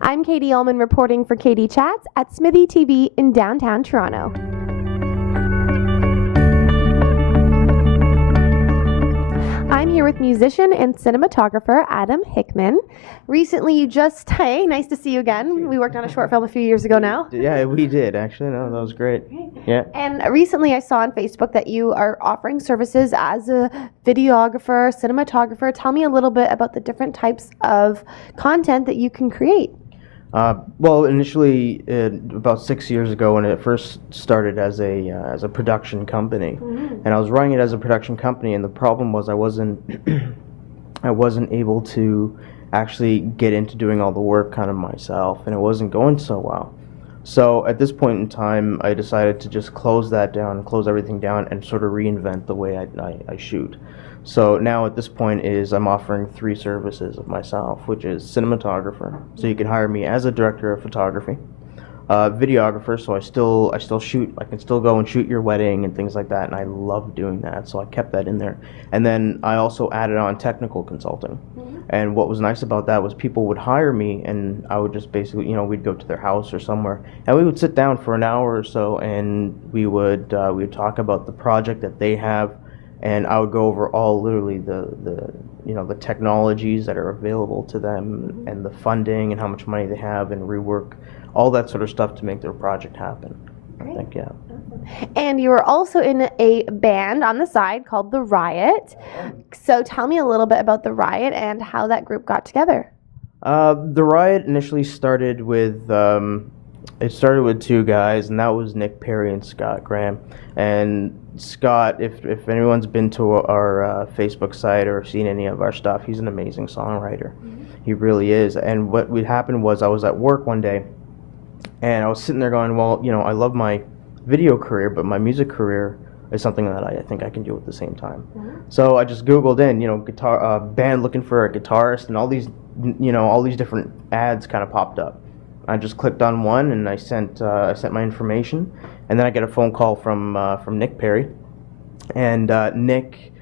I'm Katie Uhlmann reporting for Katie Chats at Smitheetv in downtown Toronto. I'm here with musician and cinematographer Adam Hickman. Recently, hey, nice to see you again. We worked on a short film a few years ago now. Yeah, we did, actually. No, that was great. Yeah. And recently I saw on Facebook that you are offering services as a videographer, cinematographer. Tell me a little bit about the different types of content that you can create. Well, initially, about 6 years ago, when it first started as a production company, and I was running it as a production company, and the problem was I wasn't able to actually get into doing all the work kind of myself, and it wasn't going so well. So at this point in time, I decided to just close everything down, and sort of reinvent the way I shoot. So now at this point I'm offering 3 services of myself, which is cinematographer, so you can hire me as a director of photography, videographer, so I still shoot, I can still go and shoot your wedding and things like that, and I love doing that, so I kept that in there. And then I also added on technical consulting. And what was nice about that was people would hire me, and I would just basically, we'd go to their house or somewhere, and we would sit down for an hour or so, and we would talk about the project that they have, and I would go over all literally the technologies that are available to them, and the funding and how much money they have, and rework all that sort of stuff to make their project happen. Great. I think, yeah. And you were also in a band on the side called The Riot. So tell me a little bit about The Riot and how that group got together. The Riot initially started with 2 guys, and that was Nick Perry and Scott Graham. And Scott, if anyone's been to our Facebook site or seen any of our stuff, he's an amazing songwriter. He really is. And what would happen was I was at work one day, and I was sitting there going, well, I love my video career, but my music career is something that I think I can do at the same time. So I just Googled in, guitar band looking for a guitarist, and all these different ads kind of popped up. I just clicked on one, and I sent my information, and then I get a phone call from Nick Perry, and Nick,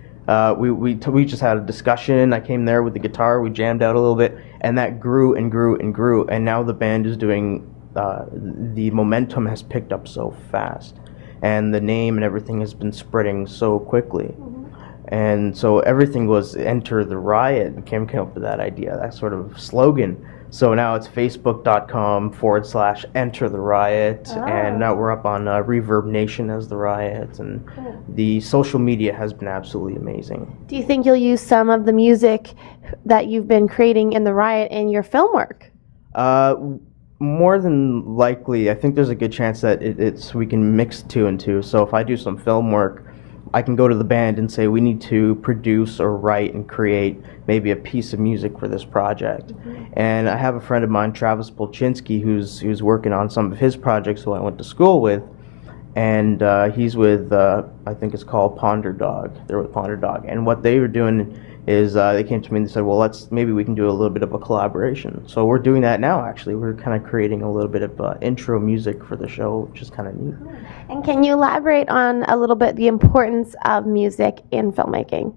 we just had a discussion. I came there with the guitar, we jammed out a little bit, and that grew and grew and grew, and now the band is doing. The momentum has picked up so fast, and the name and everything has been spreading so quickly. And so everything was Enter the Riot, and came up with that idea, that sort of slogan. So now it's facebook.com/Enter the Riot, and now we're up on Reverb Nation as the Riot, and the social media has been absolutely amazing. Do you think you'll use some of the music that you've been creating in The Riot in your film work? More than likely, I think there's a good chance that we can mix 2 and 2. So if I do some film work, I can go to the band and say we need to produce or write and create maybe a piece of music for this project. And I have a friend of mine, Travis Polchinski, who's working on some of his projects who I went to school with, and he's with I think it's called Ponder Dog. They're with Ponder Dog, and what they were doing is they came to me and they said, well, maybe we can do a little bit of a collaboration. So we're doing that now, actually. We're kind of creating a little bit of intro music for the show, which is kind of neat. And can you elaborate on a little bit the importance of music in filmmaking?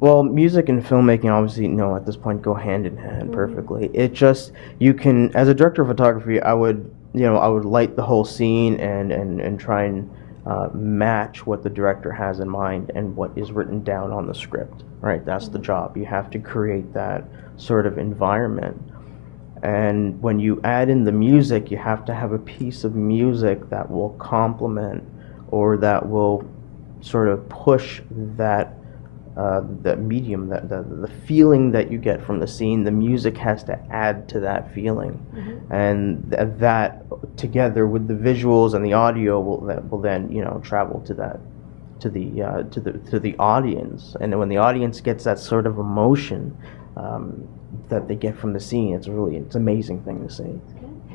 Well, music and filmmaking obviously, at this point go hand in hand perfectly. It just, you can, as a director of photography, I would light the whole scene and try and match what the director has in mind and what is written down on the script, right? That's the job. You have to create that sort of environment. And when you add in the music, you have to have a piece of music that will complement or that will sort of push that medium, the feeling that you get from the scene. The music has to add to that feeling, and that together with the visuals and the audio will then travel to the audience. And when the audience gets that sort of emotion that they get from the scene, it's an amazing thing to see.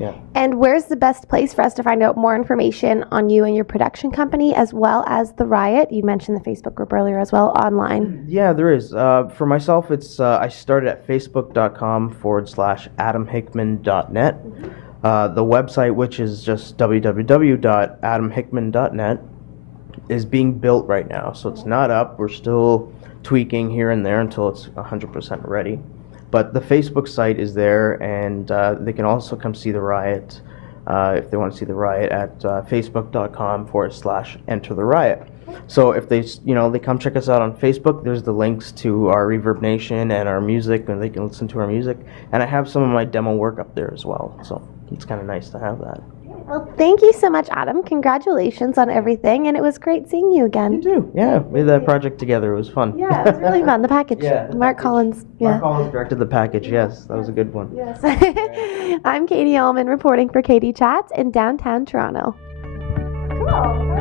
Yeah. And where's the best place for us to find out more information on you and your production company, as well as The Riot? You mentioned the Facebook group earlier as well, online. Yeah, there is. For myself, it's I started at facebook.com/AdamHickman.net. The website, which is just www.adamhickman.net, is being built right now. So it's not up. We're still tweaking here and there until it's 100% ready. But the Facebook site is there, and they can also come see the riot if they want to see the riot at facebook.com/enter the riot. So if they come check us out on Facebook, there's the links to our Reverb Nation and our music, and they can listen to our music. And I have some of my demo work up there as well, so it's kind of nice to have that. Well, thank you so much, Adam. Congratulations on everything, and it was great seeing you again. You too. Yeah, we did that project together. It was fun. Yeah, it was really fun. The package. Yeah, Mark Collins. Yeah. Mark Collins directed the package. Yes, that was a good one. Yes. I'm Katie Uhlmann reporting for Katie Chats in downtown Toronto. Cool.